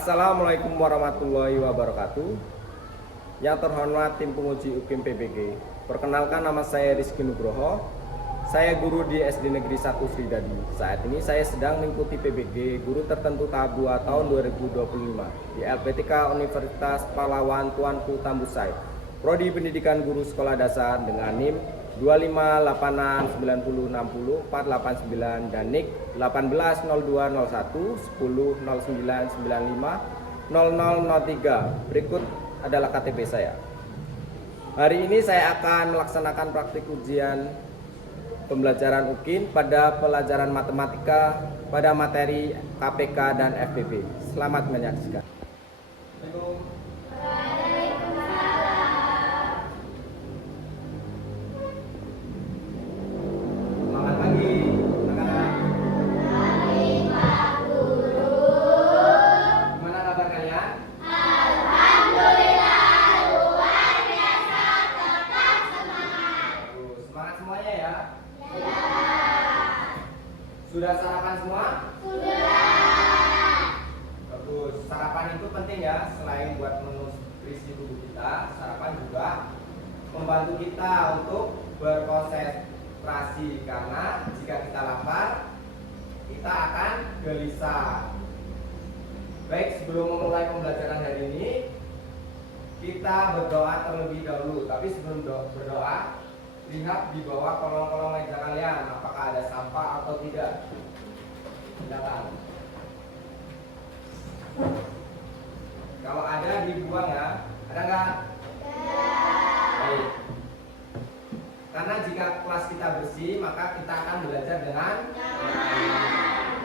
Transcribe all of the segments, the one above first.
Assalamualaikum warahmatullahi wabarakatuh. Yang terhormat tim penguji UKIM PBG, perkenalkan nama saya Rizky Nugroho. Saya guru di SD Negeri 1 Sridadi. Saat ini saya sedang mengikuti PBG Guru Tertentu tahap 2 tahun 2025 di LPTK Universitas Pahlawan Tuanku Tambusai, Prodi Pendidikan Guru Sekolah Dasar dengan NIM 2589060 489 dan NIK 1802011009950003. Berikut adalah KTP saya. Hari ini saya akan melaksanakan praktik ujian pembelajaran UKIM pada pelajaran matematika pada materi KPK dan FPB. Selamat menyaksikan. Sudah sarapan semua? Sudah. Bagus. Sarapan itu penting ya, selain buat menutrisi tubuh kita, sarapan juga membantu kita untuk berkonsentrasi, karena jika kita lapar, kita akan gelisah. Baik, sebelum memulai pembelajaran hari ini, kita berdoa terlebih dahulu. Tapi sebelum berdoa, lihat di bawah kolong-kolong meja kalian, apakah ada sampah atau tidak. Silakan. Kalau ada, dibuang ya. Ada nggak? Baik. Karena jika kelas kita bersih, maka kita akan belajar dengan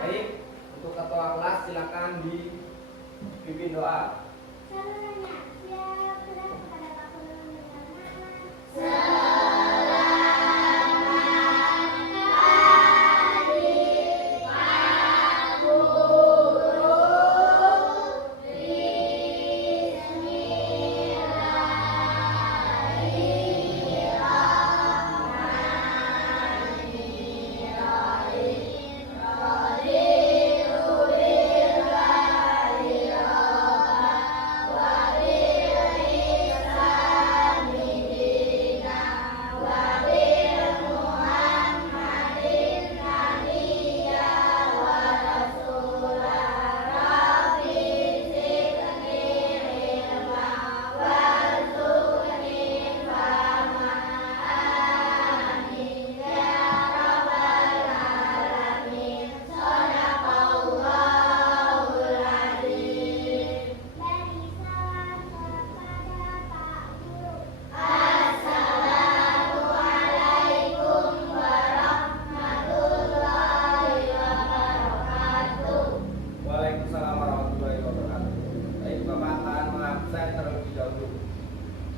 baik. Untuk ketua kelas silakan dipimpin doa.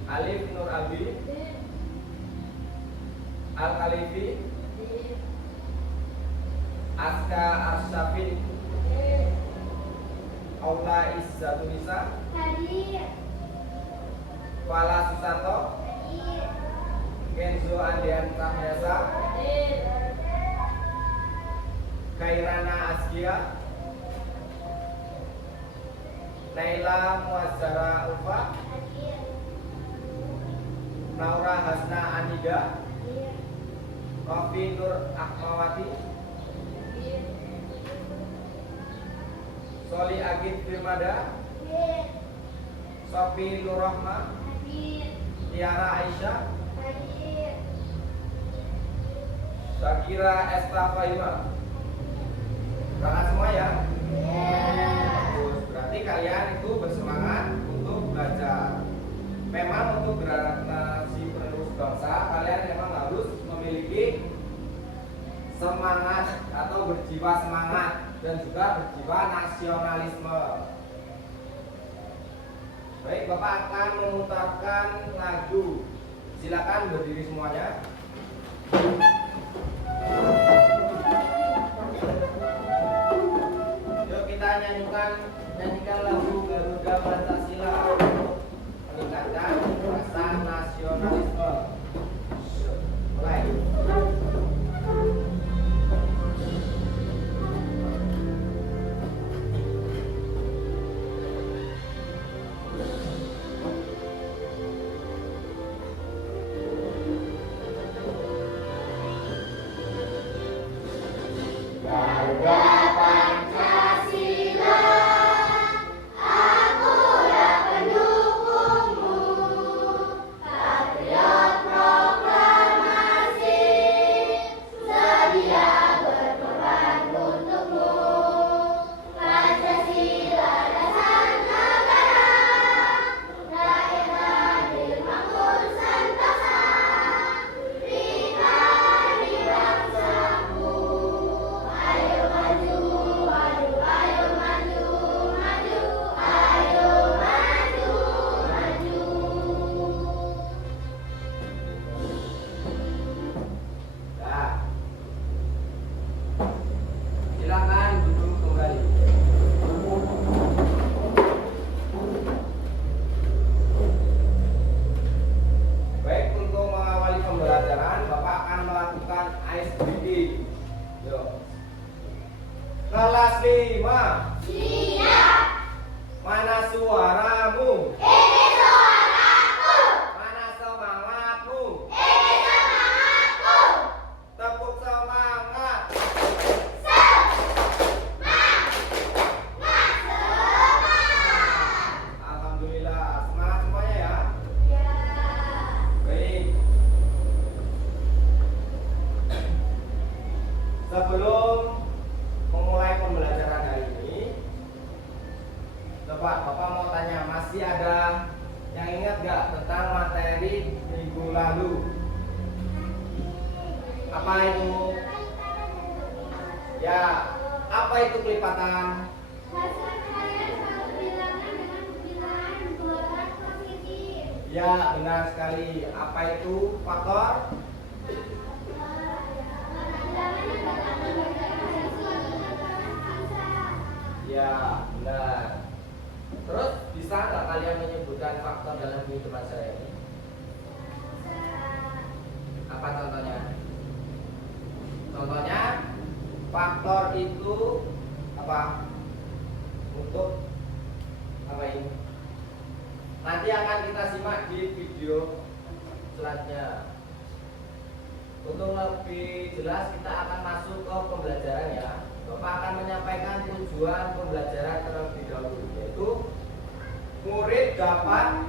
Alif Nur Abi, Al-Khalifi, Aska Arsyafin, Aula Izzatulisa, Fala Susanto, Kenzo Andian Tahmyasa, Kairana Askia, Naila Muazzara Ulfa, Naura Hasna Anida, Novi Nur Akmawati, Soli Agit Firmada, Sofi Nurrahma, Tiara Aisyah, Shakira Estafayma. Berangkat semua ya? Berarti kalian itu bersemangat untuk belajar. Memang untuk generasi penerus bangsa, kalian memang harus memiliki semangat atau berjiwa semangat dan juga berjiwa nasionalisme. Baik, Bapak akan memutarkan lagu. Silakan berdiri semuanya. Yuk kita nyanyikan lagu Garuda Pancasila untuk meningkatkan rasa nasionalisme. Mulai. Coba Bapak mau tanya, masih ada yang ingat nggak tentang materi minggu lalu? Apa itu? Ya, apa itu kelipatan? Ya, benar sekali. Apa itu faktor? Ya, benar. Terus bisa nggak kalian menyebutkan faktor dalam kehidupan saya ini? Apa contohnya? Contohnya, faktor itu apa? Untuk apa ini? Nanti akan kita simak di video selanjutnya. Untuk lebih jelas kita akan masuk ke pembelajaran ya. Bapak akan menyampaikan tujuan pembelajaran terlebih dahulu, yaitu murid dapat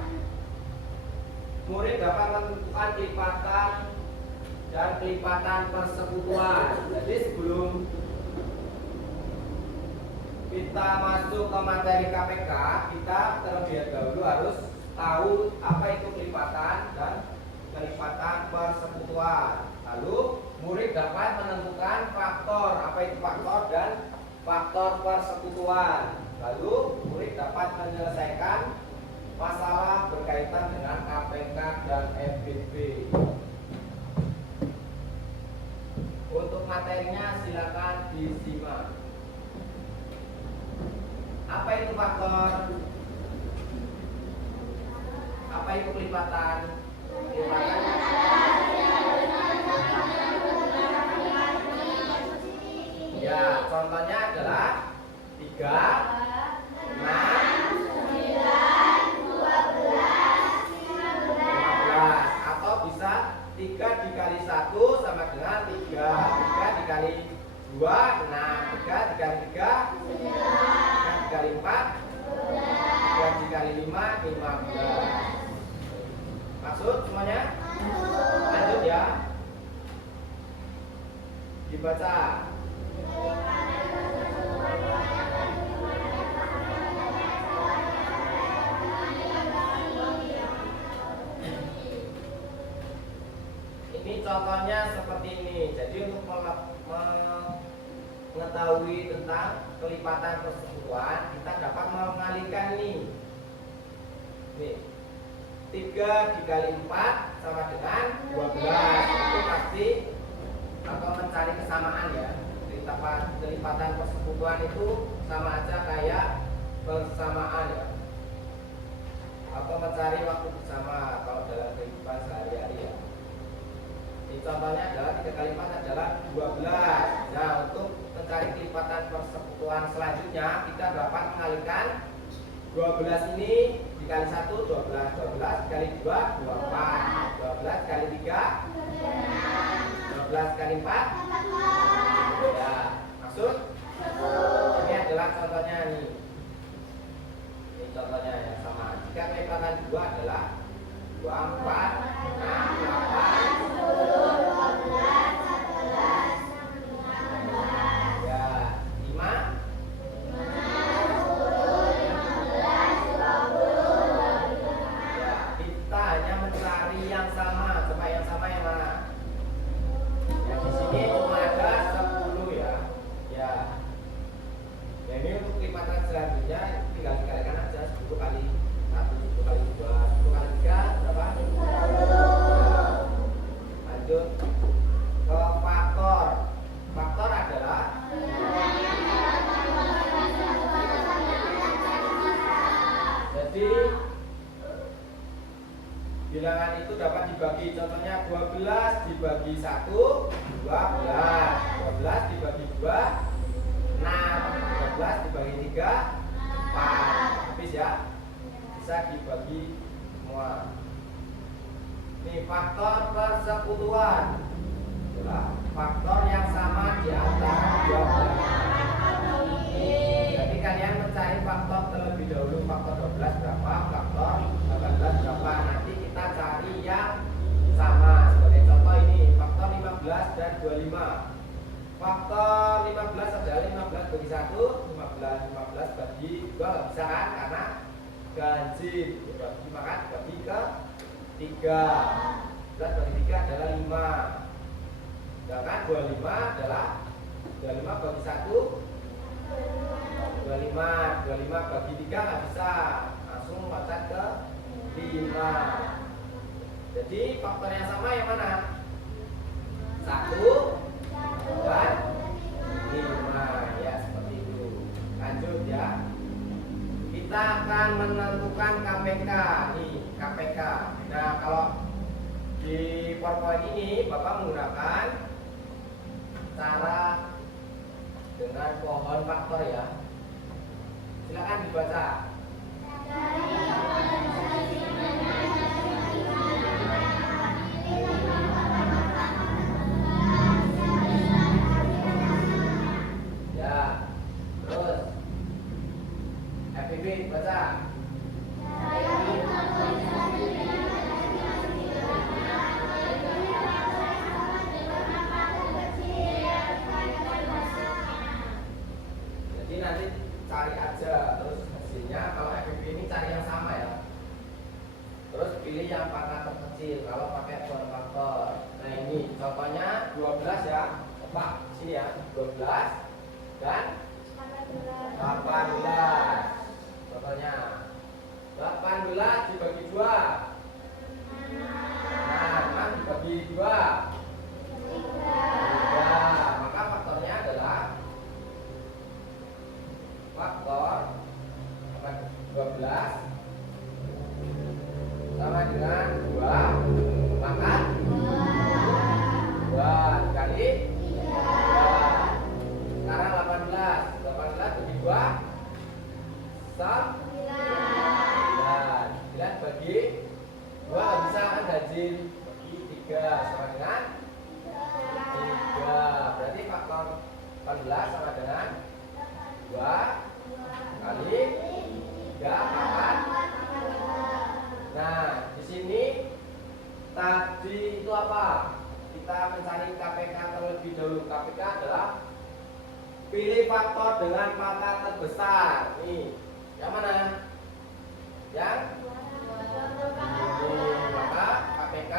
menentukan kelipatan dan kelipatan persekutuan. Jadi sebelum kita masuk ke materi KPK, kita terlebih dahulu harus tahu apa itu kelipatan dan kelipatan persekutuan. Lalu murid dapat menentukan faktor, apa itu faktor dan faktor persekutuan. Lalu murid dapat menyelesaikan masalah berkaitan dengan KPK dan FBB. Untuk materinya silakan disimak. Apa itu faktor? Apa itu kelipatan? Ya, contohnya adalah 3, 6, 15. Atau bisa 3 dikali 1 sama dengan 3. 3 dikali 2, 6. 3 dikali 3, 3 dikali 4, 3 dikali 5, 15. Maksud semuanya? Lanjut ya. Dibaca. Ini contohnya seperti ini. Jadi untuk mengetahui tentang kelipatan persekutuan, kita dapat mengalihkan nih. Nih. 3 dikali 4 sama dengan 12. Itu pasti atau mencari kesamaan ya. Kelipatan persekutuan itu sama aja kayak persamaan ya. Atau mencari waktu bersama kalau dalam kehidupan sehari-hari ya. Ini contohnya adalah 3 kali 4 adalah 12. Nah, untuk mencari kelipatan persekutuan selanjutnya kita dapat mengalihkan 12 ini dikali 1, 12, 12 dikali 2, 24, 12 kali 3, 12 kali 4. Ya, maksud? Ini adalah contohnya nih. Ini contohnya yang sama. Jika kelipatan 2 adalah 24, 6, 8, 10, 12, 11, 15. Ya, 5. Kita hanya mencari yang sama. Coba yang sama yang mana? Yang di sini cuma ada 10 ya. Ya. Ya, ini untuk kelipatan selanjutnya tinggal dikalikan aja 10 kali 1, 10 kali 2, 10 kali 3 berapa? 10. Lanjut ke faktor. Faktor adalah jadi bilangan itu dapat dibagi, contohnya 12 dibagi 1, 12. 12 dibagi 2, 6. 12 dibagi 3, 4. Habis ya. Bisa dibagi semua. Ini faktor persekutuan adalah faktor yang sama di antara dua bilangan. Jadi kalian mencari faktor terlebih dahulu. Faktor 12 berapa? Faktor 18 berapa? Nanti kita cari yang sama. Sebagai contoh ini faktor 15 dan 25. Faktor 15 adalah 15 bagi 1, 15 bagi 2 nggak bisa kan? Karena ganjil. Bagi makan, bagi ke 3. 11 bagi 3 adalah 5. Sedangkan 25 adalah 25 bagi 1 25. 25 bagi 3 nggak bisa, langsung loncat ke 5. Jadi faktor yang sama yang mana? 1 dan 5. Ya seperti itu. Lanjut ya. Kita akan menentukan KPK nih, KPK. Nah, kalau di PowerPoint ini Bapak menggunakan cara dengan pohon faktor ya. Silakan dibaca. Ya. Terus FPB baca. Jadi nanti cari aja terus hasilnya. Kalau FPB ini cari yang sama ya. Terus pilih yang pangkat terkecil kalau pakai pohon faktor. Nah ini contohnya 12 ya. Pak sini ya, 12 dan 18. Contohnya 18 dibagi 2. Nah, 6 dibagi 2. 3. Maka faktornya adalah faktor 12 sama dengan 2 pangkat 2 dikali 3. Sekarang 18 bagi 2 9 bagi 2 bisa kan ganjil, bagi 3 sama dengan 3. Berarti faktor 18 sama dengan 2 kali 3 pangkat. Nah, di sini tadi itu apa? Kita mencari KPK terlebih dahulu. KPK adalah pilih faktor dengan pangkat terbesar. Nih, yang mana? Yang ini. Maka KPK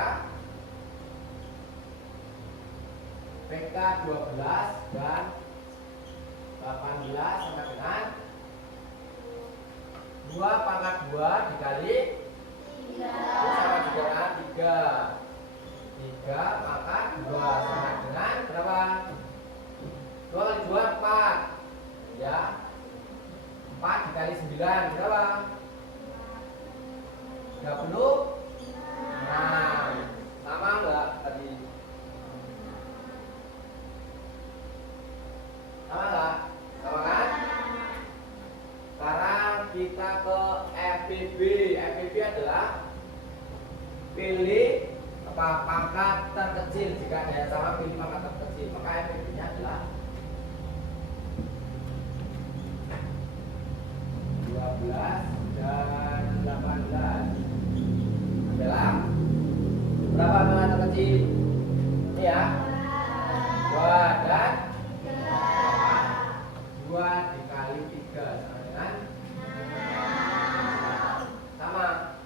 PK 12 dan 18 sama dengan 2 pangkat 2 dikali 3 sama dengan 3. 3 maka 2 sama dengan berapa? 2 kali 2 4. Ya. 4 dikali 9 berapa? 36. Sama enggak tadi? Sama enggak? Sama kan? Sekarang kita ke FPB. FPB adalah pilih pangkat terkecil. Jika ada yang sama pilih pangkat terkecil. Maka FPB-nya adalah 12 dan 18 adalah berapa pangkat terkecil? Ini ya, 2 dan 2 dikali 3 sama dengan sama.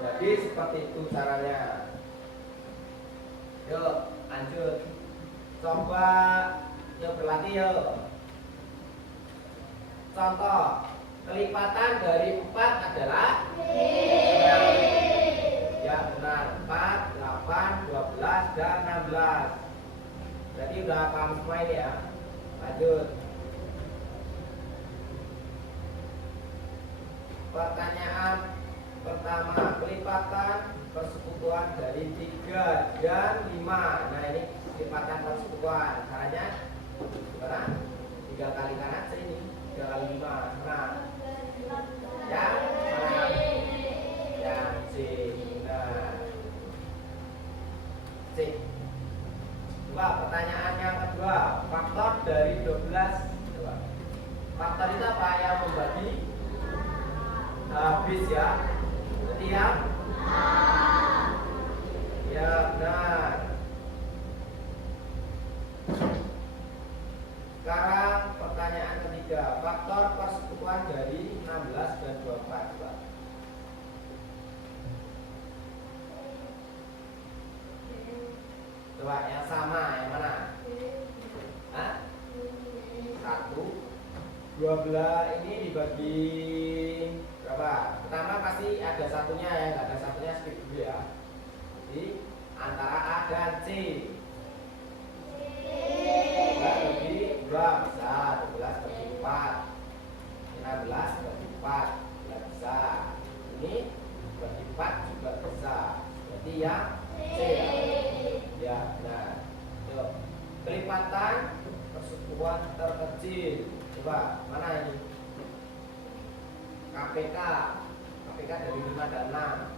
Jadi seperti itu caranya. Yuk lanjut. Coba yuk berlatih yuk. Contoh kelipatan dari 4 adalah ya benar 4, 8, 12 dan 16. Jadi udah paham semua ini ya. Lanjut. Pertanyaan pertama, kelipatan persekutuan dari 3 dan 5. Nah ini kelipatan persekutuan. Caranya gimana? 3 kali kanan sini, 3 kali 5. Nah yang mana? Yang C. Nah C. Coba pertanyaan yang kedua, faktor dari 12. Coba. Faktor itu apa? Yang membagi habis ya. Berarti yang ya benar. Sekarang pertanyaan ketiga, faktor persekutuan dari 16 dan 12. coba. Coba yang sama, yang mana? Hah? 1 12 ini dibagi berapa? Pertama pasti ada satunya ya, nggak ada satunya skip dulu ya. Jadi antara A dan C. 12 bagi 2 bisa, 12 bagi 4 16 bagi 4 tidak bisa. Ini bagi 4 juga bisa. Berarti yang C ya, benar. Yuk, kelipatan persekutuan terkecil. Coba, mana ini? KPK dari 5 dan 6.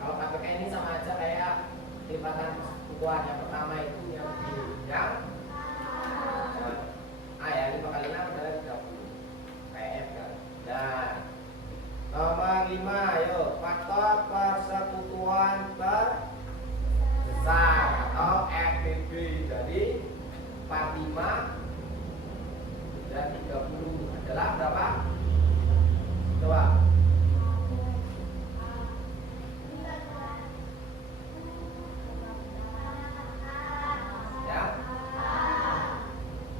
Kalau KPK ini sama aja kayak kelipatan persekutuan. Yang pertama itu yang di yang A ya, 5 kali 6 adalah 30. Kayak F kan. Nah, nomor 5, yuk, faktor persekutuan terbesar atau FPB. Jadi 45 dan 30 adalah berapa? Coba.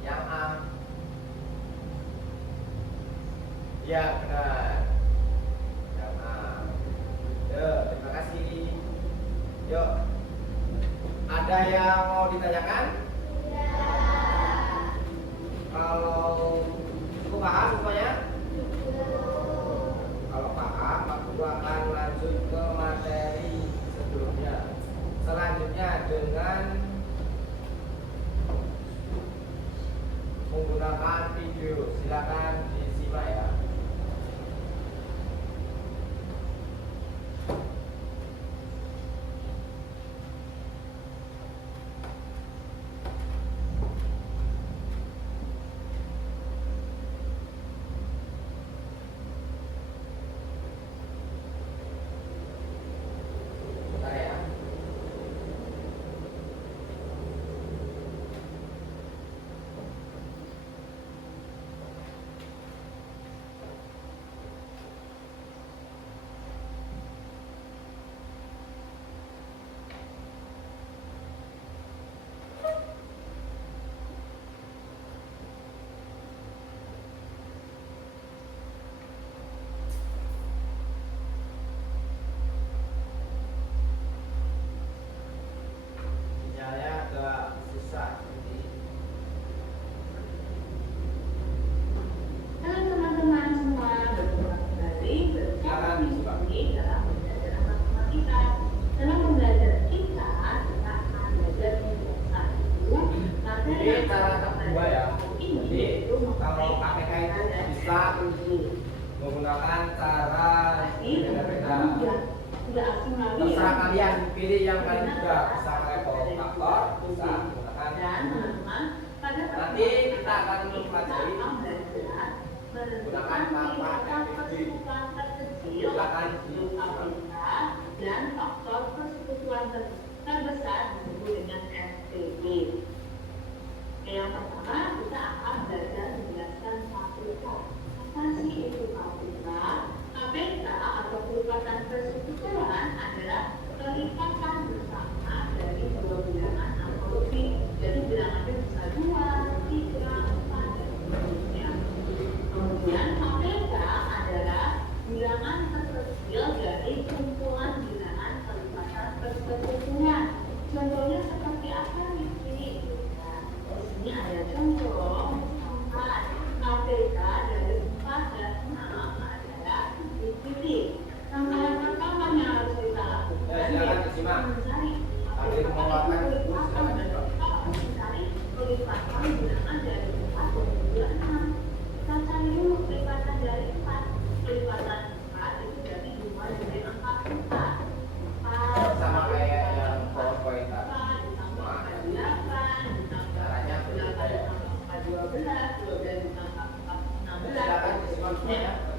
Yang A. Ya, benar. Yang A. Yuk, terima kasih. Yuk. Ada yang mau ditanyakan? Kalau cukup paham semuanya? Kalau paham, aku akan lanjut ke materi sebelumnya. Selanjutnya dengan menggunakan video. Silakan disimak ya. Menggunakan cara beda-beda. Terserah kalian pilih yang paling mudah. Bisa pakai kolektor, bisa menggunakan nanti kita akan mempelajari menggunakan papan FPB. Silakan dan faktor persekutuan terbesar disebut dengan FPB. Yang pertama kita akan belajar menjelaskan KPK. Apa sih itu KPK? KPK atau kelipatan persekutuan adalah kelipatan bersama dari dua bilangan atau lebih. Jadi bilangannya bisa 2, 3, 4 dan seterusnya. Kemudian KPK adalah bilangan terkecil dari kumpulan bilangan kelipatan persekutuan. Contohnya seperti apa nih? Ini ada contoh, misalkan KPK dari 4 dan 6 adalah titik. Langkah-langkah yang harus kita lakukan yaitu mencari kelipatan bilangan dari 4 dan juga 6. Kita cari dulu kelipatan dari 4. Kelipatan 4 itu dari 2 dari angka 4. Sama kayak yang poin tadi.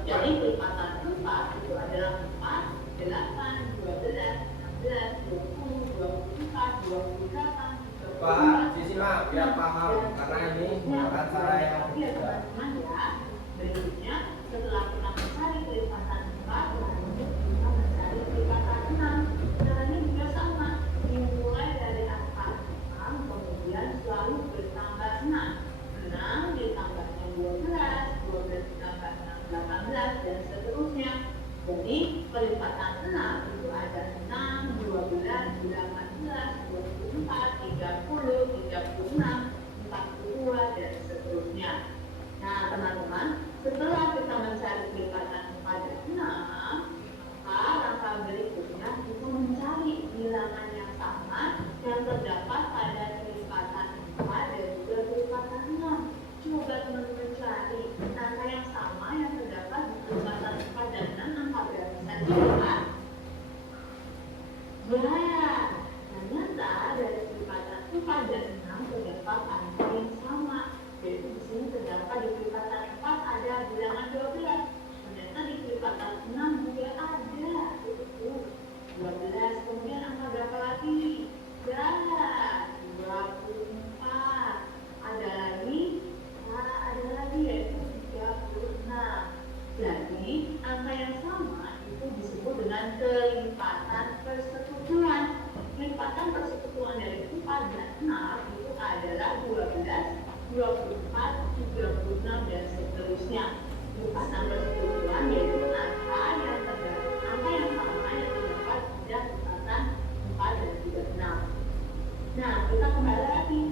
Jadi kelipatan 4 itu adalah 4, 8, 12, 16, 20, 24, 28, 30. Pak, disimak biar paham karena ini akan cara yang ya teman-teman ya. Berikutnya setelah kita seterusnya. Jadi pelipatan 6 itu ada 6, 12, 18, 24, 30, 36, 42 dan seterusnya. Nah teman-teman, setelah kita mencari pelipatan 4 dan 6, maka langkah berikutnya itu mencari bilangan yang sama yang terdapat pada pelipatan 4 dan juga pelipatan 6. Coba teman-teman cari angka yang sama yang terdapat di pelipatan 4 dan 6, angka berapa saja? Ya, ternyata dari pelipatan 4 dan 6 terdapat angka yang sama. Yaitu di sini terdapat di pelipatan 4 ada bilangan 12. Ternyata di pelipatan 6 juga ada, yaitu 12. Kemudian angka berapa lagi? Ya, 24. Ada lagi? Ada lagi yaitu 36. Jadi angka yang sama itu disebut dengan kelipatan persekutuan. Kelipatan persekutuan dari 4 dan 6 itu adalah 12, 24, 36 dan seterusnya. Kelipatan persekutuan yaitu angka yang sama yang terdapat pada kelipatan 4 dan juga 6. Nah, kita kembali lagi.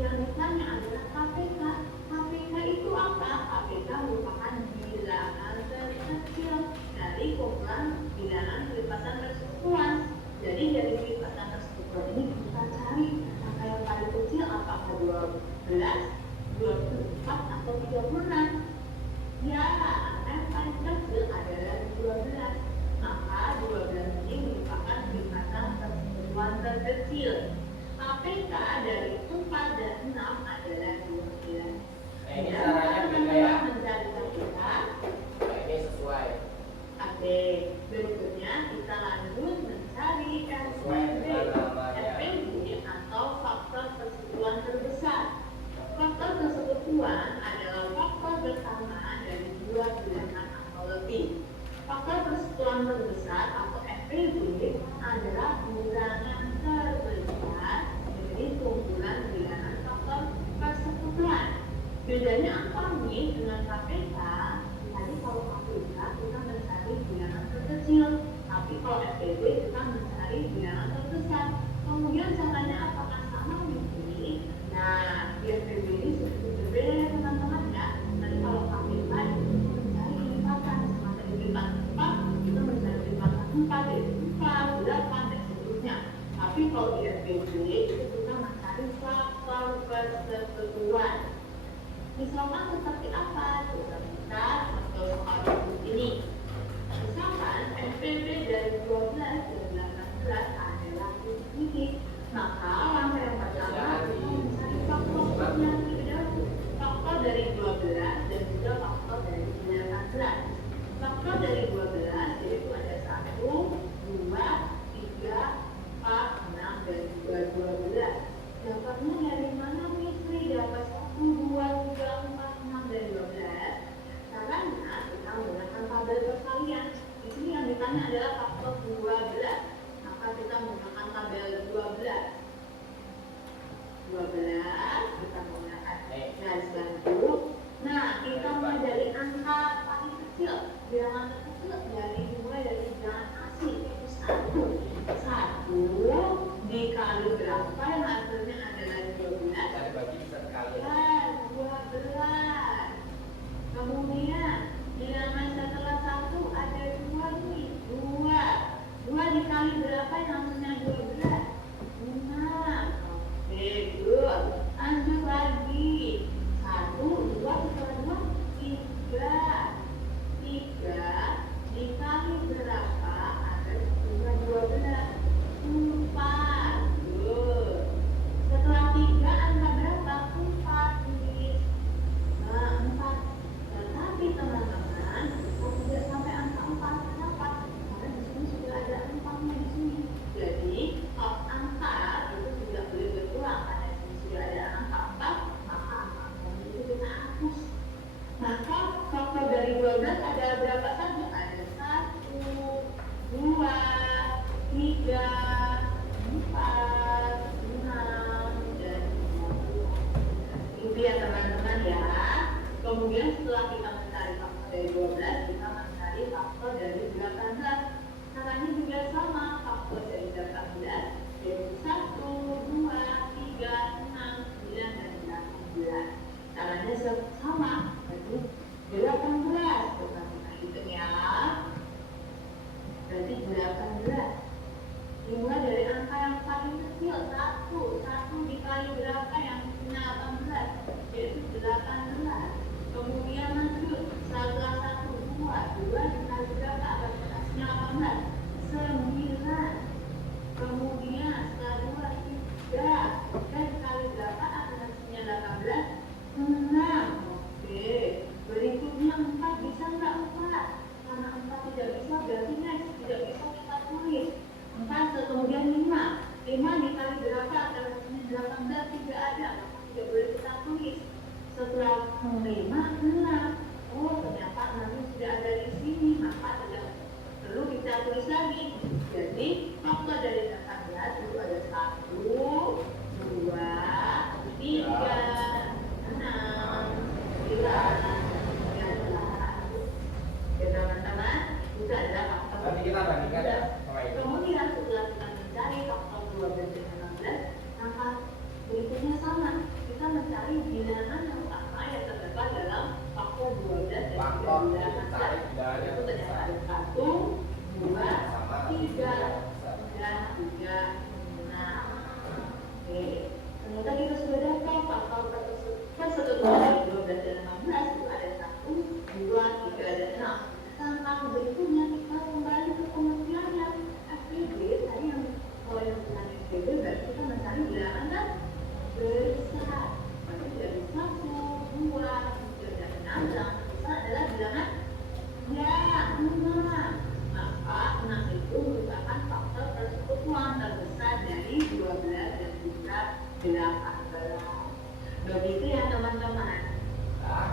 Yang ditanya adalah KPK. KPK itu apa? KPK merupakan bilangan terkecil dari kumpulan bilangan kelipatan persekutuan. Jadi dari kelipatan persekutuan ini kita cari angka yang paling kecil apakah 12, 24 atau 36. Ya, angka yang paling kecil adalah 12. Maka 12 ini merupakan kelipatan persekutuan terkecil. KPK dari 4 dan 6 adalah 12. Ini caranya beda ya. Mencari KPK. Ini sesuai. Oke, berikutnya kita lanjut mencari Sesuai dengan namanya. FPD atau faktor persekutuan terbesar. Faktor persekutuan adalah faktor bersamaan dari dua bilangan atau lebih. Faktor persekutuan terbesar atau FPD adalah bilangan terbesar dari kumpulan bilangan faktor persekutuan. Bedanya apa nih dengan KPK? Tadi kalau KPK kita mencari bilangan terkecil, tapi kalau FPD kita mencari bilangan terbesar. Kemudian caranya apakah sama nih? Nah, di FPD ini sedikit berbeda ya teman-teman ya. Tadi kalau KPK itu mencari lipatan, sama tadi lipatan 4, kita mencari lipatan 4, yaitu 4, 8 dan seterusnya. Tapi kalau di FPD itu kita mencari faktor persekutuan. Misalkan seperti apa? Coba kita contoh soal berikut ini. Misalkan FPD dari 12 dan 18 adalah ini. Maka langkah yang pertama kita mencari faktor yang berbeda. Faktor dari 12 dan juga faktor dari 18. Faktor dari 12 yaitu ada 1, 2, 3, 4, 6 dan juga 12. Dapatnya dari mana Misri? Dapat 1, 2, 3, 4, 6 dan 12. Caranya kita menggunakan tabel perkalian. Di sini yang ditanya adalah faktor 12. Maka kita menggunakan tabel 12. 12 kita menggunakan garis bantu. Nah, kita mulai dari angka paling kecil. Bilangan terkecil mulai dari bilangan asli yaitu 1 dikali berapa yang hasilnya adalah 12. Kita dibagi bisa sekali. 12. Kemudian bilangan setelah 1 ada 2 nih. 2 dikali berapa yang hasilnya 12? 6. Oke, good. Lanjut lagi. 1, 2 setelah 2 3. 3 dikali berapa? Ada 12. 4. Good. Setelah 3 angka berapa? 4. Nah, 4. Tetapi teman-teman, 2 dikali berapa akan hasilnya 18? 9. Kemudian setelah 2, 3. Dan dikali berapa akan hasilnya 18? 6. Oke. Berikutnya 4 bisa nggak 4? Karena 4 tidak bisa, berarti next tidak bisa kita tulis. 4 kemudian 5. 5 dikali berapa akan hasilnya 18? Tidak ada, maka tidak boleh kita tulis. Setelah 5, 6. Oh, ternyata 6 sudah ada di sini, maka tidak perlu kita tulis lagi. Jadi faktor dari 18 itu ada 1, 2, 3, 6, 9, 11. Oke teman-teman, itu adalah faktor. Nanti kita bandingkan ya sama ini. Kemudian setelah kita mencari faktor 12 dan 16, maka berikutnya sama. Kita mencari bilangan yang sama yang terdapat dalam faktor 12 dan Faktor 16. cari bilangan yang Itu ternyata ada 1, 2, 3, dan 3, 6. Oke, ternyata kita sudah dapat faktor persekutuan dari 12 dan 16 itu ada 1, 2, 3, dan 6. Langkah berikutnya kita kembali ke pengertiannya. FPB tadi yang kalau yang dengan FPB berarti kita mencari bilangan kan besar. Berarti dari 1, 2, 3, dan 6. Bilangan besar adalah bilangan ya 6. Maka 6 itu merupakan faktor persekutuan terbesar dari 12 dan juga 18. Begitu ya teman-teman. Nah,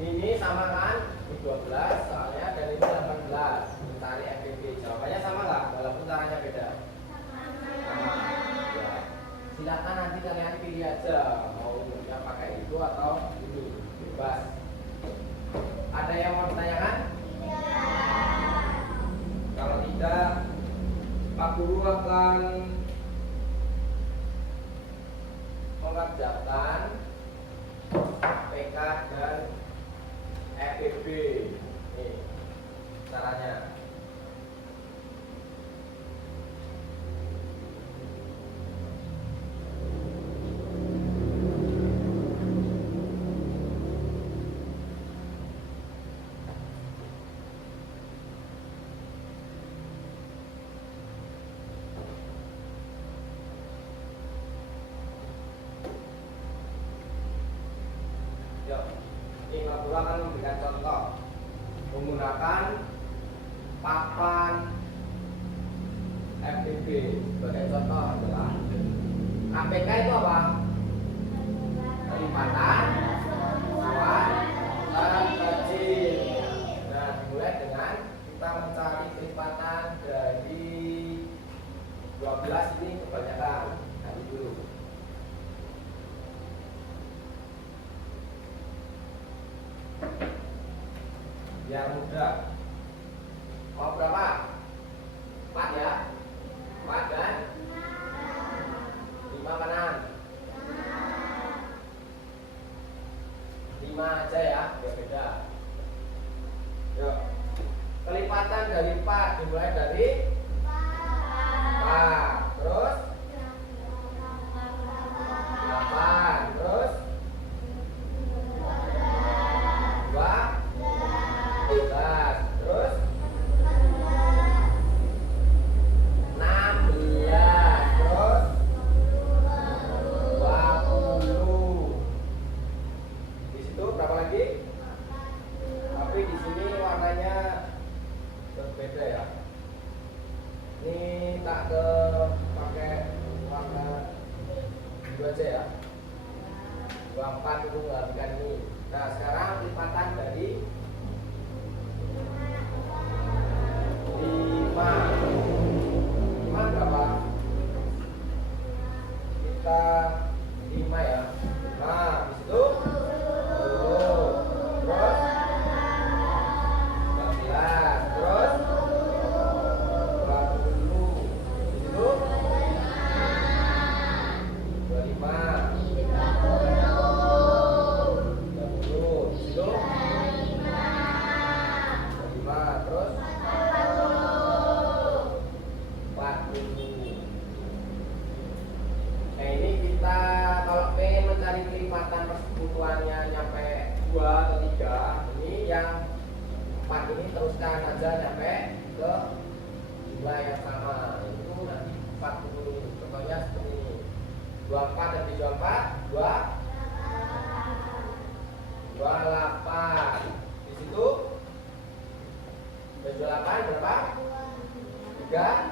ini sama kan? Ini 12 soalnya dan ini 18. Mencari FPB. Jawabannya sama nggak? Walaupun caranya beda. Sama. Ya. Silakan nanti kalian pilih aja mau yang pakai itu atau itu. Bebas. Ada yang mau ditanyakan? Kalau tidak, Pak Guru akan mengerjakan PK dan FPB. Nih caranya. Yuk, ini Pak Guru akan memberikan contoh menggunakan papan FPB. Sebagai contoh adalah APK itu apa? Kelipatan luas terkecil. Nah, dimulai dengan kita mencari kelipatan dari 12 ini kebanyakan. Tadi dulu. Biar mudah. Mau berapa? 4 ya? 4 dan 5 kanan. 5 aja ya, biar beda. Yuk. Kelipatan dari 4 dimulai dari 4. Terus 8. Terus 2 11. Terus 16. Terus 20. Di situ berapa lagi? Tapi di sini warnanya berbeda ya. Ini tak ke 4 ini teruskan aja sampai ke jumlah yang sama, itu nanti 40. Contohnya seperti ini, 24 dan 24 28. Di situ 28 berapa? 3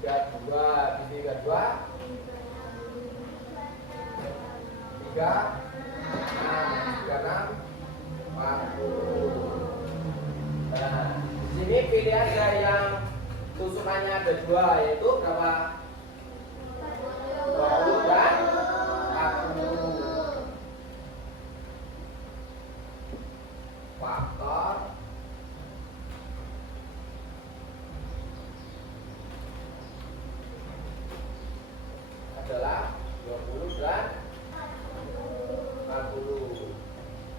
32. Di 32 3 6 40. Nah, di sini pilih aja yang tusukannya ada 2, yaitu berapa? 20 dan 40. Faktor adalah 20 dan 40.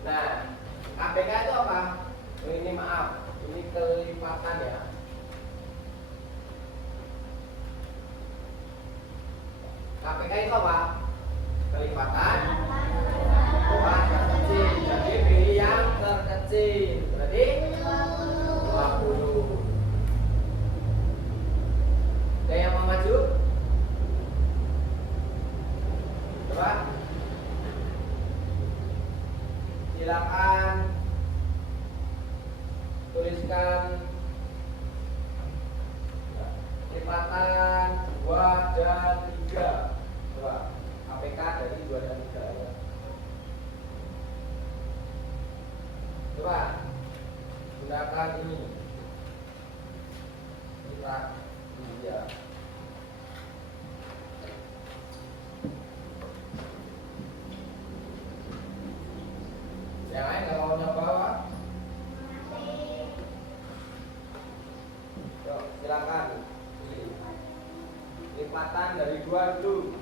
Nah, KPK itu apa? Ini maaf, ini kelipatan ya. KPK itu apa? Kelipatan bukan terkecil. Jadi pilih yang terkecil. Berarti 20. Ada yang mau maju? Coba. Silakan tuliskan lipatan 2 dan 3. Coba APK dari 2 dan 3 ya. Coba gunakan ini. Lipat ya. Yang lain kalau mau nyoba apa? Yuk, silakan pilih. Lipatan dari 2 dulu.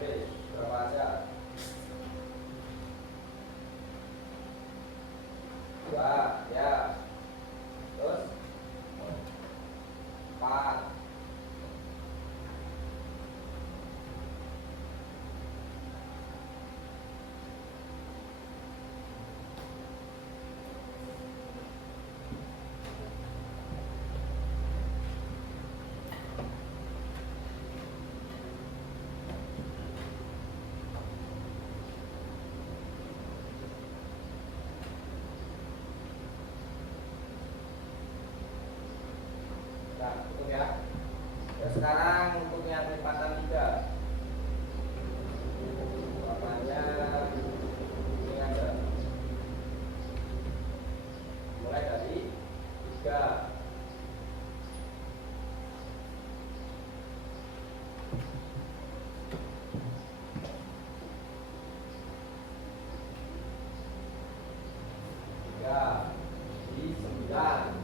Pilih berapa aja? 2 ya. Terus 4. 5. Cukup ya. Sekarang untuk yang lipatan 3. Warnanya ini aja. Mulai dari 3. Di 9.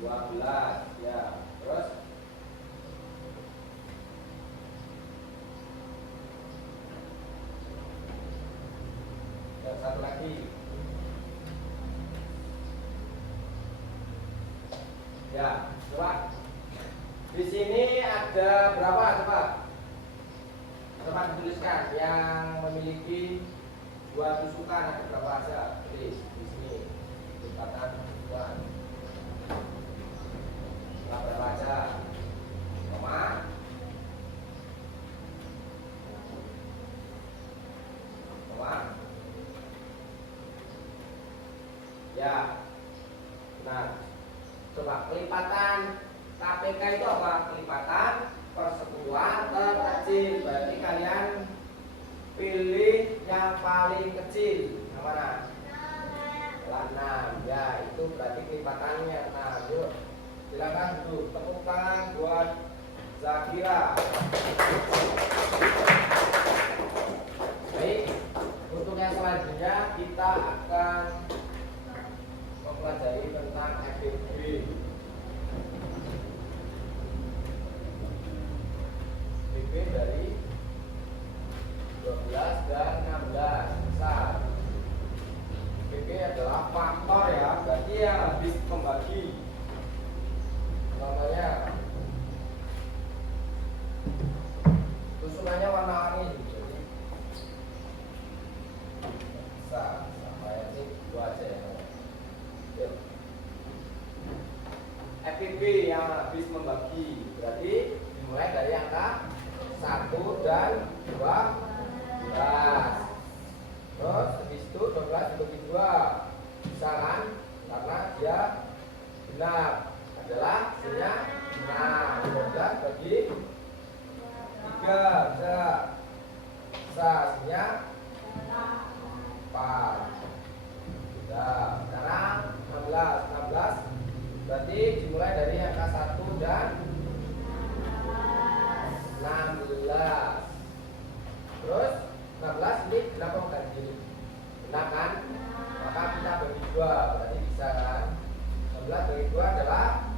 12 ya. Terus yang satu lagi ya. Coba di sini ada berapa? Coba dituliskan yang memiliki 2 tusukan ada berapa aja. Tulis di sini lipatan 2. Berapa aja? Koma. Ya. Nah, coba kelipatan KPK itu apa? Kelipatan persekutuan terkecil. Berarti kalian pilih yang paling kecil. Yang mana? 6. Ya, itu berarti kelipatannya. Nah, yuk. Silakan duduk, tepuk tangan buat Zakira. Baik, untuk yang selanjutnya kita akan mempelajari tentang FBB. FBB dari 12 dan 16 besar. FBB adalah faktor ya, berarti yang habis yang habis membagi. Berarti dimulai dari angka 1 dan 12. Terus habis itu 12 dibagi 2. Bisa kan? Karena dia genap adalah hasilnya 6. 12 bagi 3 bisa. Bisa hasilnya 4. Sudah. Sekarang 16 berarti dimulai dari angka 1 dan 16. Terus 16 ini kenapa bukan gini? Benar kan? Maka kita bagi 2 berarti bisa kan? 16 bagi 2 adalah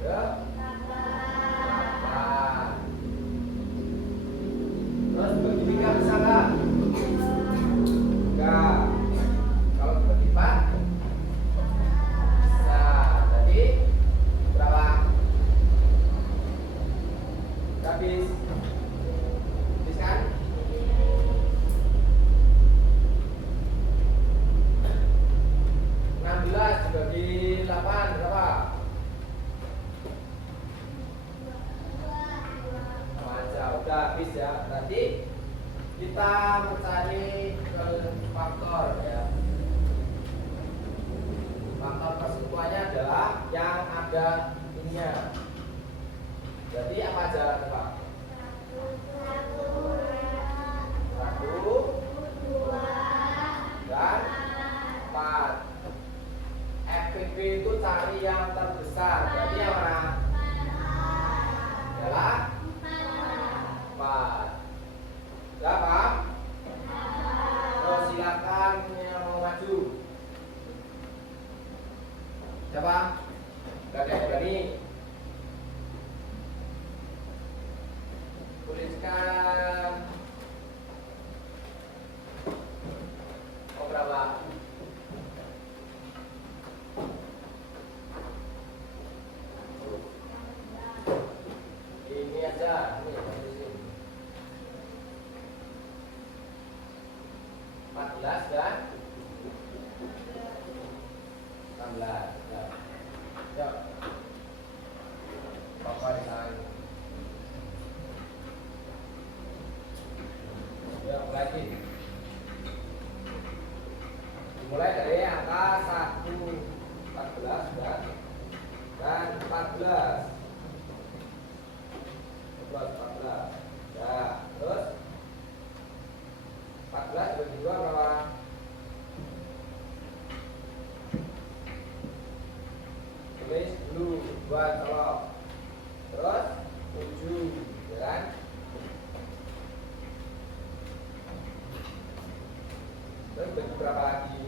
8. Terus bagi 3 bisa nggak? Enggak. Kalau bagi 4 bisa. Jadi berapa? Habis. Habis kan? 16 dibagi 8 berapa? Sama aja, udah habis ya. Berarti kita mencari faktor ya. Faktor persatuannya adalah yang ada ininya. Jadi apa aja Pak? 1, 2 dan 4. FPP itu cari yang terbesar. Berarti yang mana? Adalah 4. Sudah paham? Terus silakan yang mau maju. Siapa? Gak ada yang berani. Tuliskan. Oh berapa? Ini aja, ini tulisin. 14 dan 16. Ya. Yuk. Papa di sana. Ya, lagi. Dimulai dari angka 1, 14 dan 14. 14. Ya, terus 14 bagi 2 berapa? Tulis dulu 2 colok. Terus 7, ya kan? Terus bagi berapa lagi?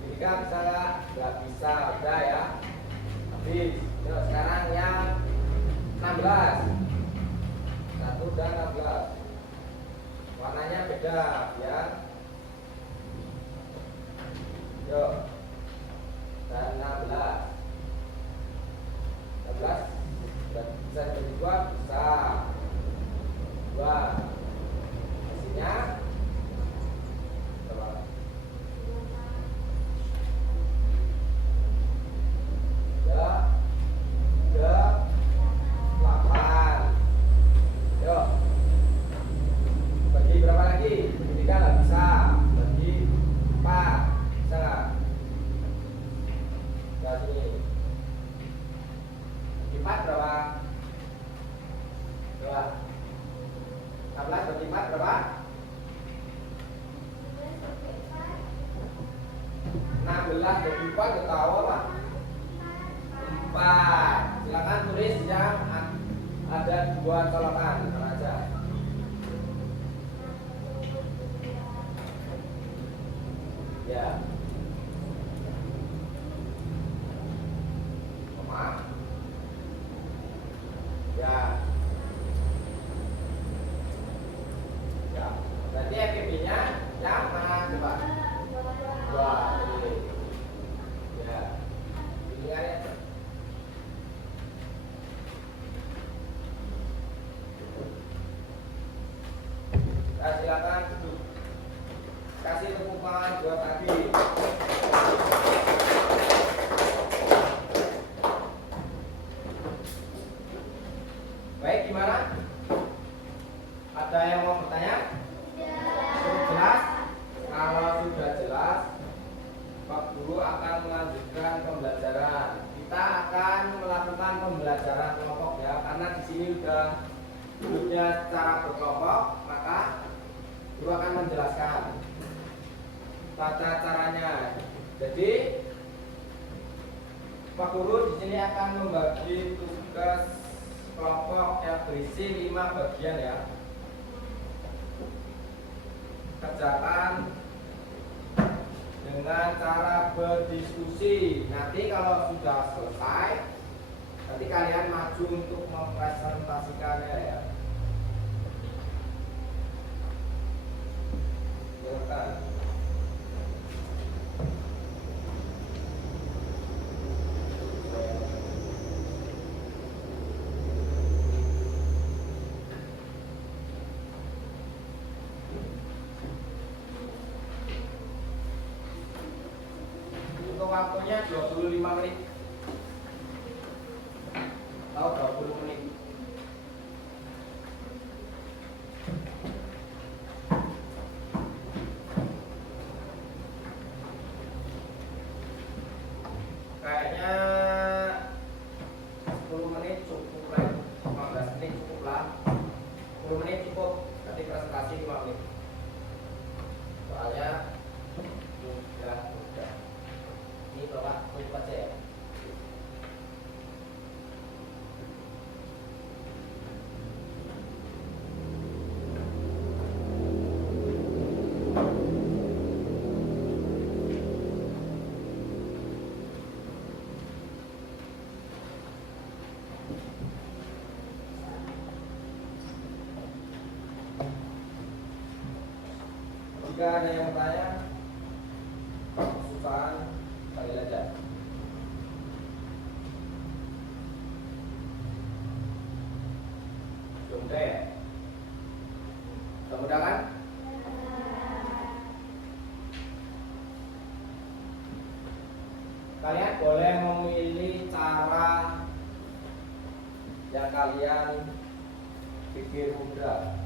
Ini kan bisa nggak? Nggak bisa, udah ya. Habis. Yuk, sekarang yang 16. 1 dan 16. Warnanya beda ya. Yuk. Dan 16. 16 bisa dibagi 2 bisa. 2. Hasilnya berapa? 8. Yuk. Bagi berapa lagi? Bagi 3 nggak bisa. Bagi 4 bisa nggak? Nah, sini. Bagi 4 berapa? Berapa? 16 bagi 4 berapa? 16 bagi 4 nggak tahu apa? 4. Silakan tulis yang ada 2 colokan aja. Ya. Maaf. Ya. Ya. Berarti FPP-nya yang mana coba? 2. Ya. Pilihannya. Nah, silakan duduk. Kasih tepuk tangan buat Adi. pembelajaran kelompok ya, karena di sini udah cara berkelompok, maka guru akan menjelaskan tata caranya. Jadi Pak Guru di sini akan membagi tugas kelompok yang berisi 5 bagian ya. Kerjakan dengan cara berdiskusi. Nanti kalau sudah selesai, nanti kalian maju untuk mempresentasikannya ya. Silakan. Waktunya 25 menit atau 20 menit. Kayaknya 10 menit cukup lah, 15 menit cukup lah, 10 menit cukup, nanti presentasi 5 menit. Soalnya udah. Ini Bapak tutup aja ya. Jika ada yang bertanya, kesusahan, panggil aja. Sudah ya? Sudah kan? Kalian boleh memilih cara yang kalian pikir mudah.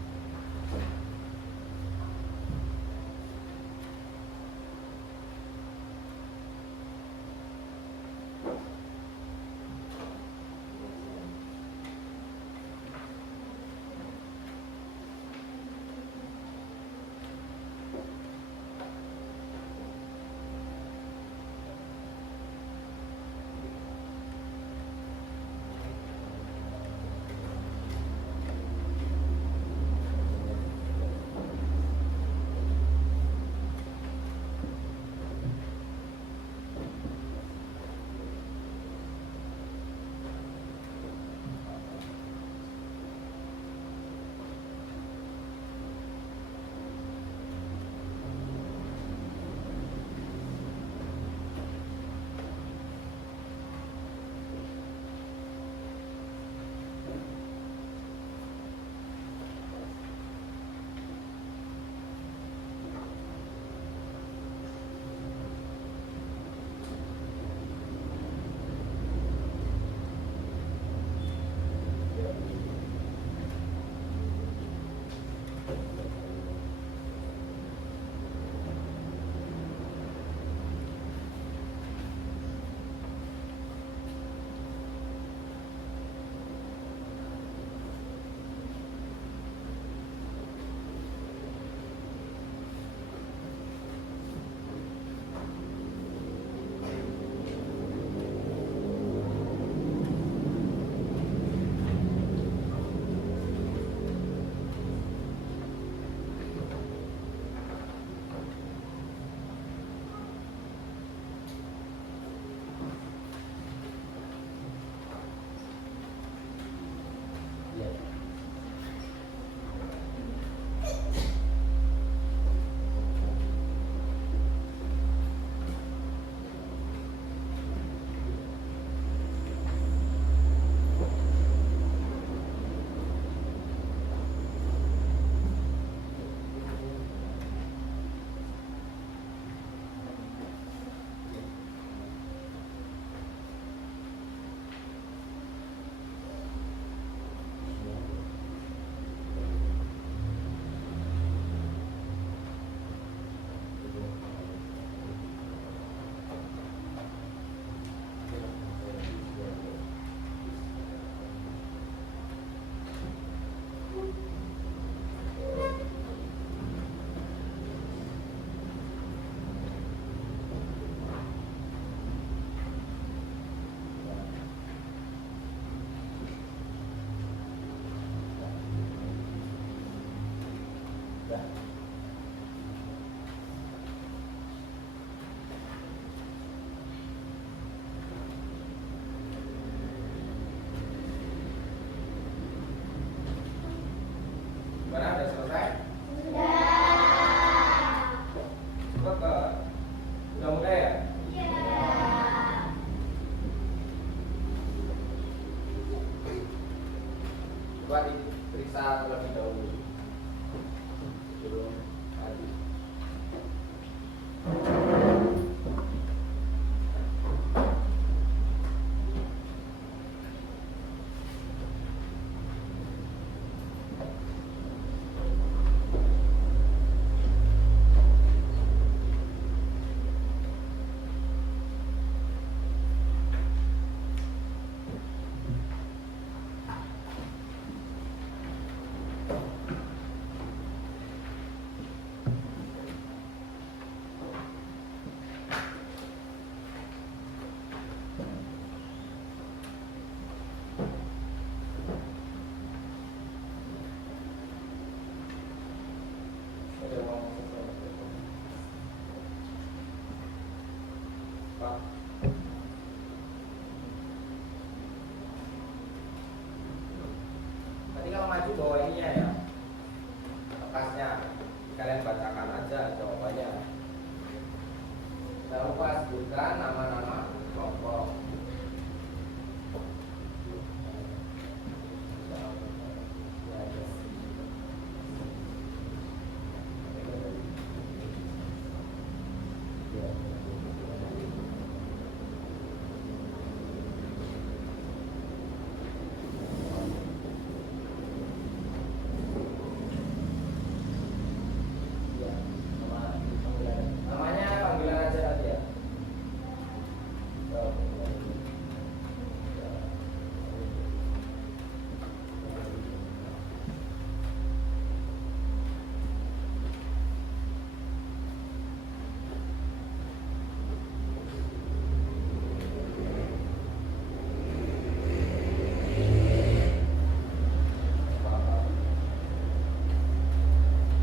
coba diperiksa terlebih dahulu sebelum lanjut. Nanti kalau maju bawa ininya ya, kertasnya, kalian bacakan aja jawabannya. Jangan lupa sebutkan nama-nama kelompok. Namanya panggilan aja nanti ya.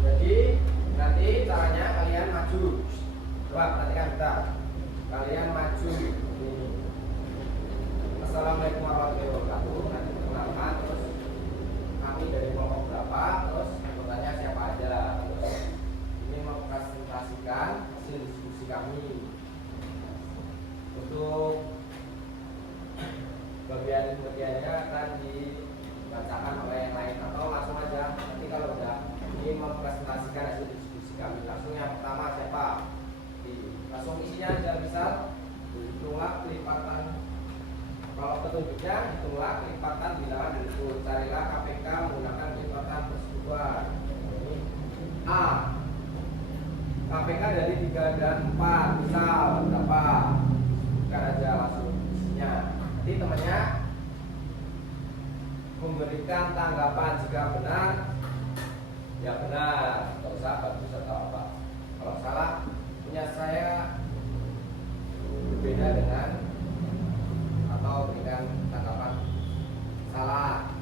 Jadi nanti caranya kalian maju. Coba perhatikan bentar. Kalian maju ini. Assalamualaikum warahmatullahi wabarakatuh. Nanti perkenalkan, terus kami dari kelompok berapa, terus anggotanya siapa aja. Terus ini mempresentasikan hasil diskusi kami. Untuk bagian-bagiannya akan dibacakan oleh yang lain atau langsung aja. Nanti kalau udah ini mempresentasikan hasil diskusi kami, langsung yang pertama siapa? Langsung isinya aja, misal hitunglah kelipatan, kalau petunjuknya hitunglah kelipatan bilangan berikut, carilah KPK menggunakan kelipatan persekutuan. Ini A, KPK dari 3 dan 4 misal berapa? Bukan aja langsung isinya. Nanti temannya memberikan tanggapan, jika benar ya benar, nggak usah bagus atau apa. Kalau salah, punya saya berbeda dengan atau berikan tanggapan salah.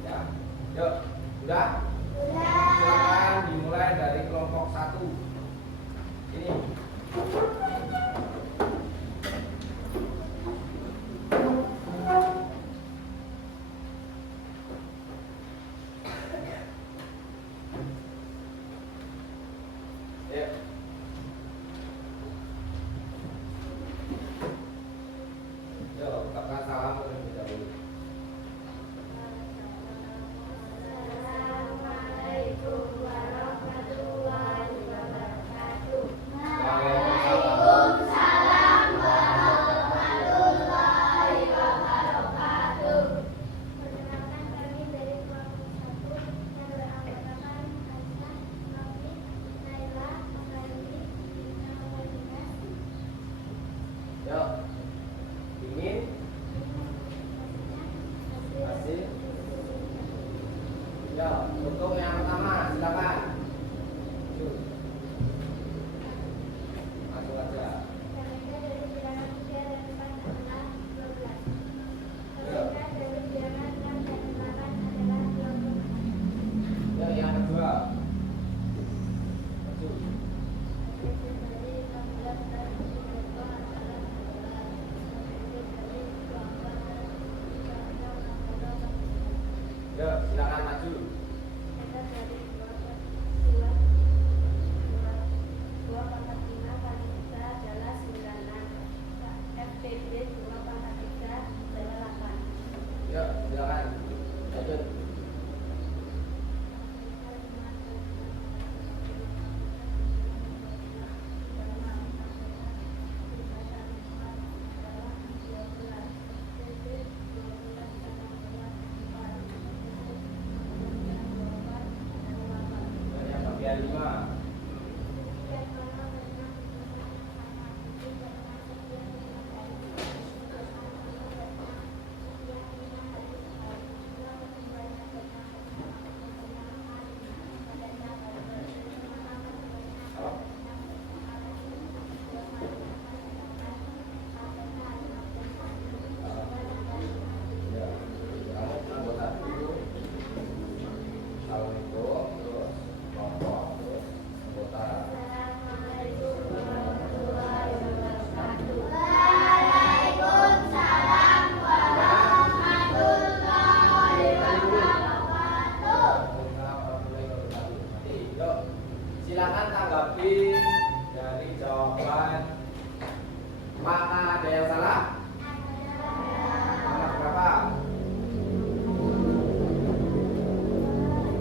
Ya, yuk, udah? Silakan dimulai dari kelompok 1. Ini. 5. Silakan tanggapi dari jawaban. Apakah ada yang salah? Nomor berapa?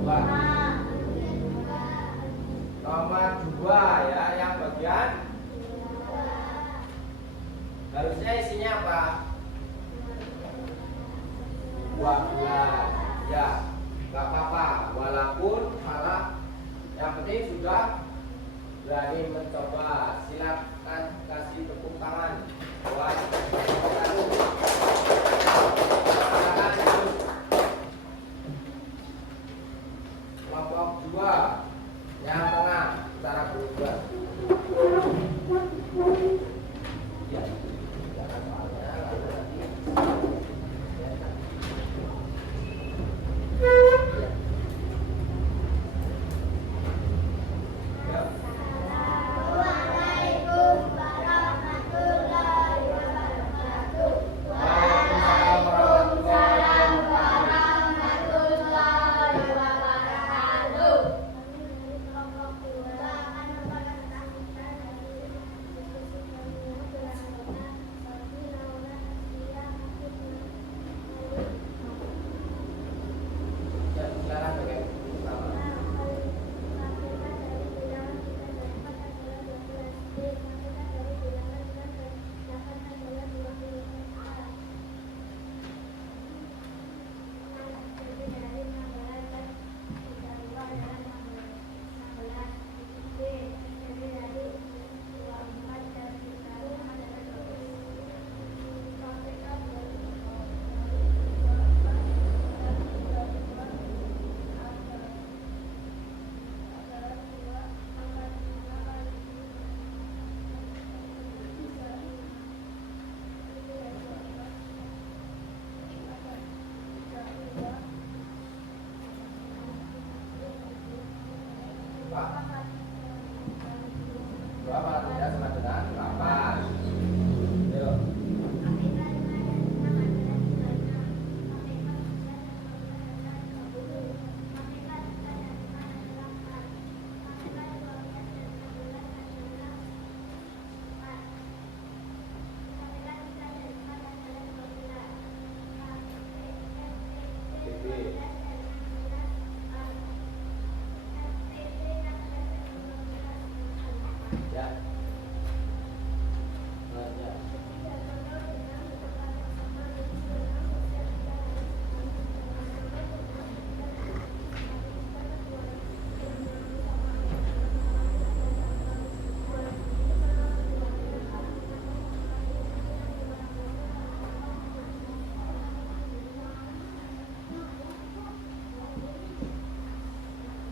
2. Nomor 2 ya, yang bagian harusnya isinya apa? 12. Ya, nggak apa-apa, walaupun salah. Yang penting sudah berani mencoba. Silakan kasih tepuk tangan buat kelompok 2 yang tengah secara berubah. Ya, jangan soalnya nanti. Berapa tidak sama dengan 8. Yuk. Ya. Ya.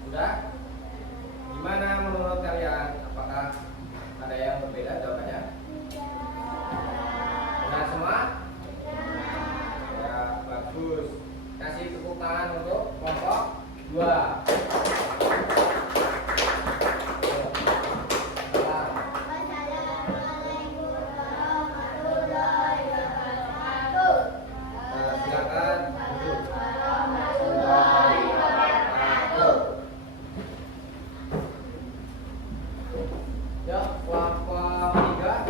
Sudah? Gimana menurut kalian? Apakah ada yang berbeda jawabannya? Benar semua? Ya, bagus. Kasih tepuk tangan untuk kelompok 2. Silakan duduk. Ya, kelompok 3.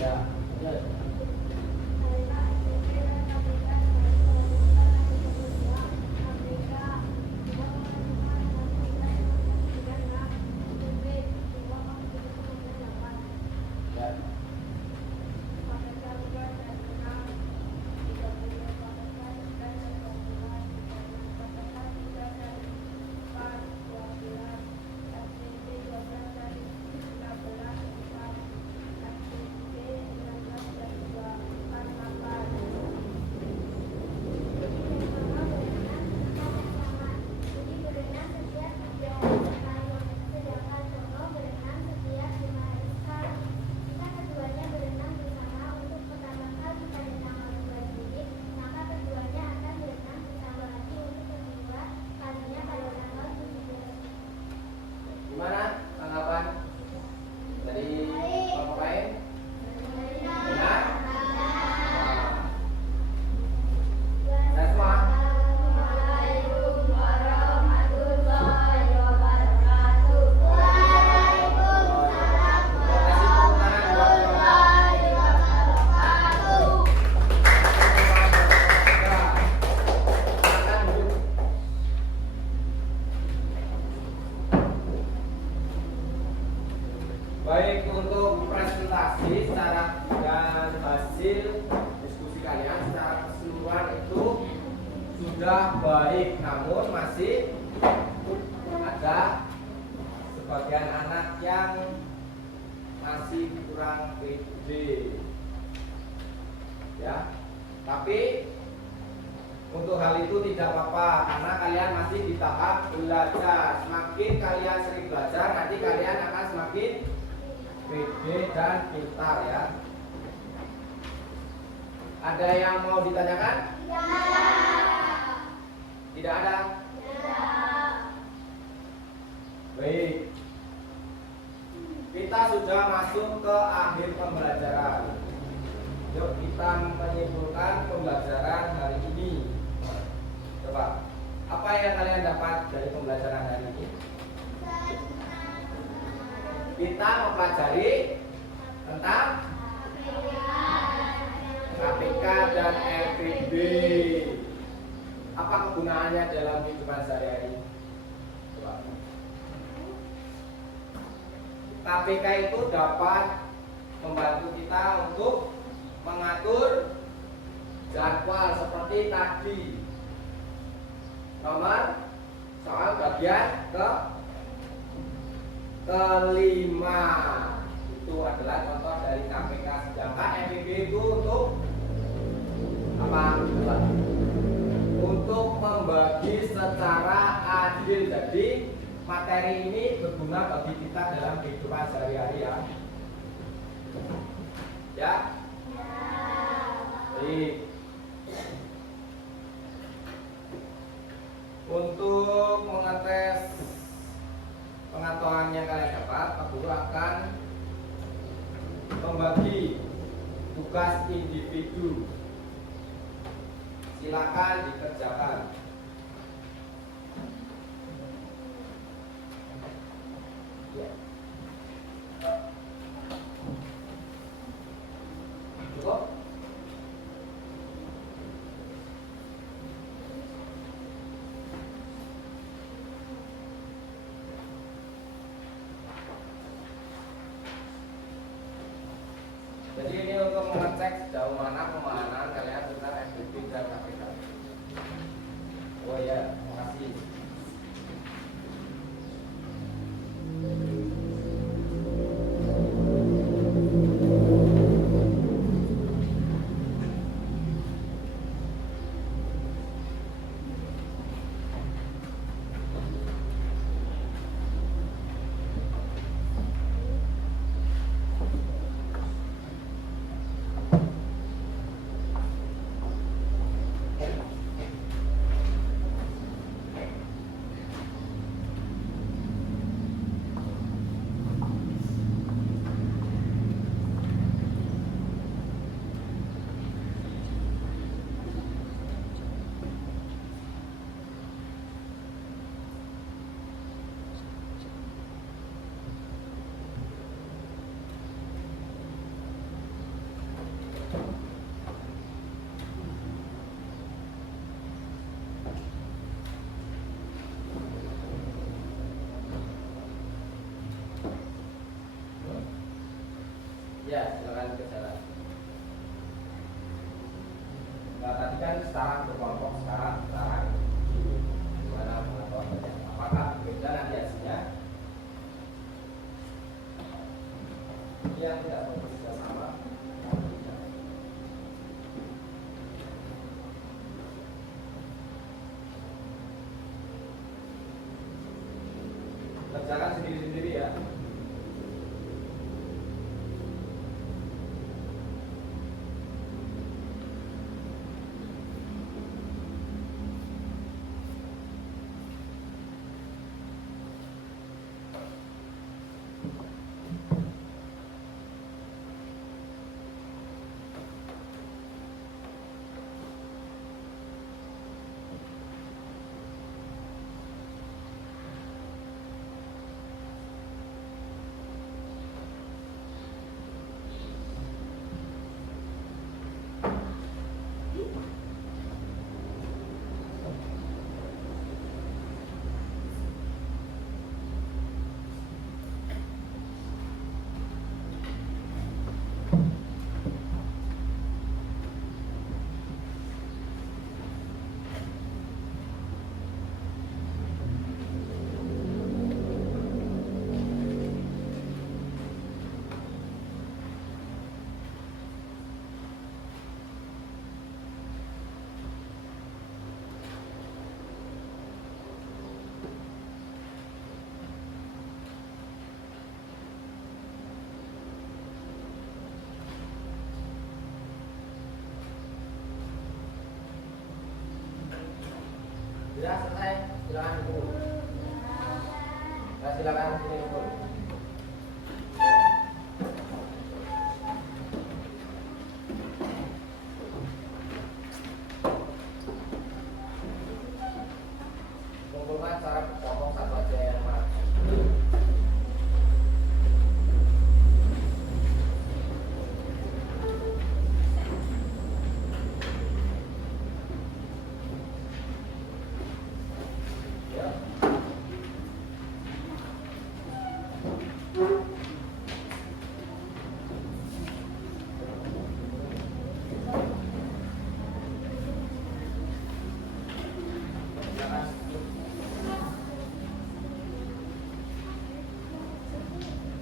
Ya, lanjut. Ya. Gimana tanggapan dari kelompok lain? Benar? Nah, dan semua. Baik, untuk presentasi secara dan hasil diskusi kalian secara keseluruhan itu sudah baik, namun masih ada sebagian anak yang masih kurang pede, ya. Tapi untuk hal itu tidak apa-apa karena kalian masih di tahap belajar. Semakin kalian sering belajar, nanti kalian akan semakin pede dan pintar, ya. Ada yang mau ditanyakan? Tidak ada? Baik. Kita sudah masuk ke akhir pembelajaran. Yuk kita menyimpulkan pembelajaran hari ini. Coba, apa yang kalian dapat dari pembelajaran hari ini? Kita mempelajari tentang KPK dan LPB. Apa kegunaannya dalam kehidupan sehari-hari? Coba. KPK itu dapat membantu kita untuk mengatur jadwal seperti tadi. Nomor soal bagian kelima itu adalah contoh dari KPK. Sedangkan MPB itu untuk apa? Untuk membagi secara adil. Jadi materi ini berguna bagi kita dalam kehidupan sehari-hari, ya. Ya. Baik. Untuk mengetes pengetahuan yang kalian dapat, Pak Guru akan membagi tugas individu. Silakan dikerjakan. Ya. Cukup? Jadi ini untuk mengecek sejauh mana pemahaman kalian tentang SPP dan KPK. Oh ya, terima kasih. Ya, silakan ke jalan. Nah, tadi kan sekarang berkelompok, sekarang gimana pengetahuannya? Apakah berbeda nanti hasilnya? Ini yang tidak bekerja sama. Kerjakan sendiri-sendiri ya. Sudah selesai, silakan dulu. Nah, silakan sini dulu. Kumpulkan cara potong satu aja yang mana.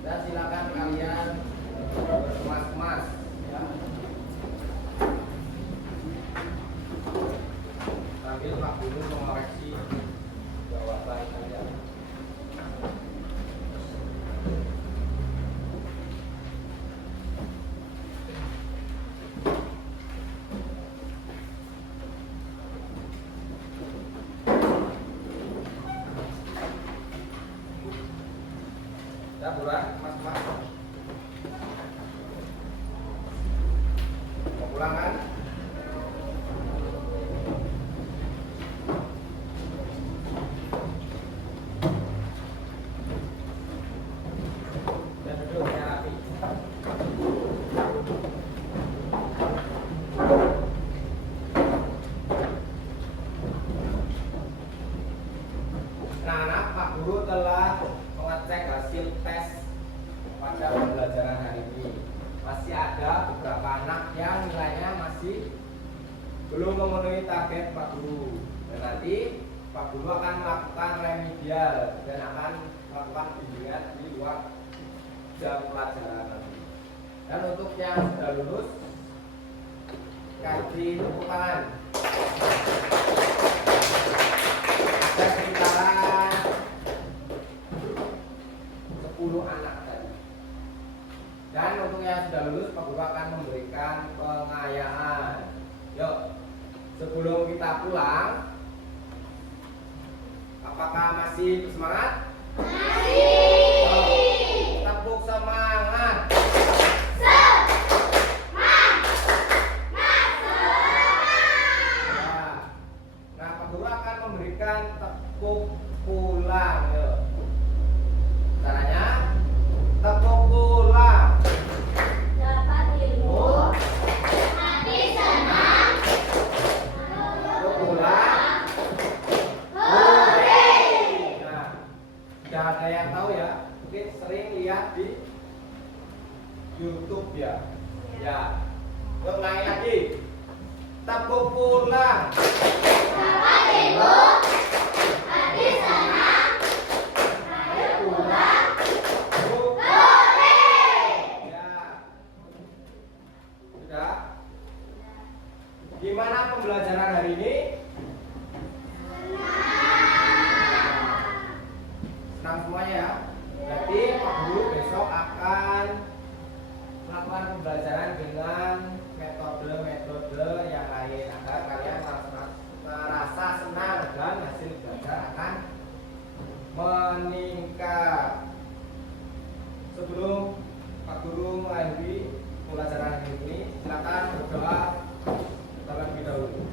Dan silakan kalian berkemas-kemas ya. Sambil Pak Guru mengoreksi jawaban kalian. Ya, buruan, mas. Mau pulang kan? Dan duduk ya, rapi. Nah, Pak Guru telah mengecek hasil tes pada pembelajaran hari ini. Masih ada beberapa anak yang nilainya masih belum memenuhi target Pak Guru. Dan nanti Pak Guru akan melakukan remedial dan akan melakukan bimbingan di luar jam pelajaran nanti. Dan untuk yang sudah lulus, kasih tepuk tangan. Ada sekitaran 10 anak tadi. Dan untuk yang sudah lulus, Pak Guru akan memberikan pengayaan. Yuk, sebelum kita pulang, apakah masih bersemangat? Masih. Tepuk semangat. Nah, Pak Guru akan memberikan tepuk pulang. Yuk. Caranya tepuk pulang. Dapat ilmu, hati senang, Tepuk pulang. Hore. Nah, tidak ada yang tahu ya. YouTube ya. Ya. Yuk ulangi lagi. Tepuk pulang. Selamat Ibu. Hati senang. Ayo pulang. Sore. Ya. Sudah. Gimana pembelajaran hari ini? Senang semuanya ya. Berarti Pak Guru besok akan melakukan pembelajaran dengan metode-metode yang lain agar kalian merasa senang dan hasil belajar akan meningkat. Sebelum Pak Guru mengakhiri pembelajaran ini, silakan berdoa terlebih dahulu.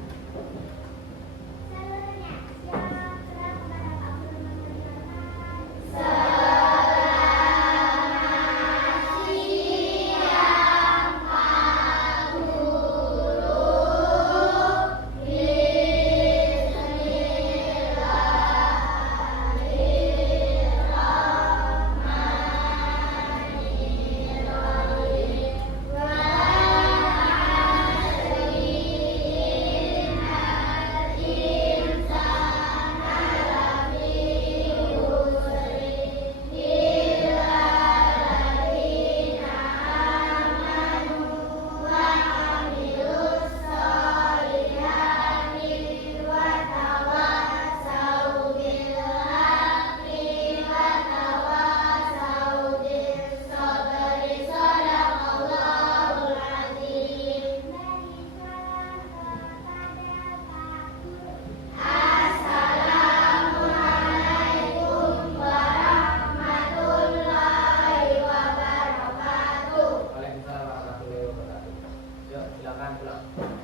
Seluruhnya siap serah kepada Pak Guru mendengarkan. Waalaikumsalam warahmatullahi wabarakatuh. Yuk, silakan pulang.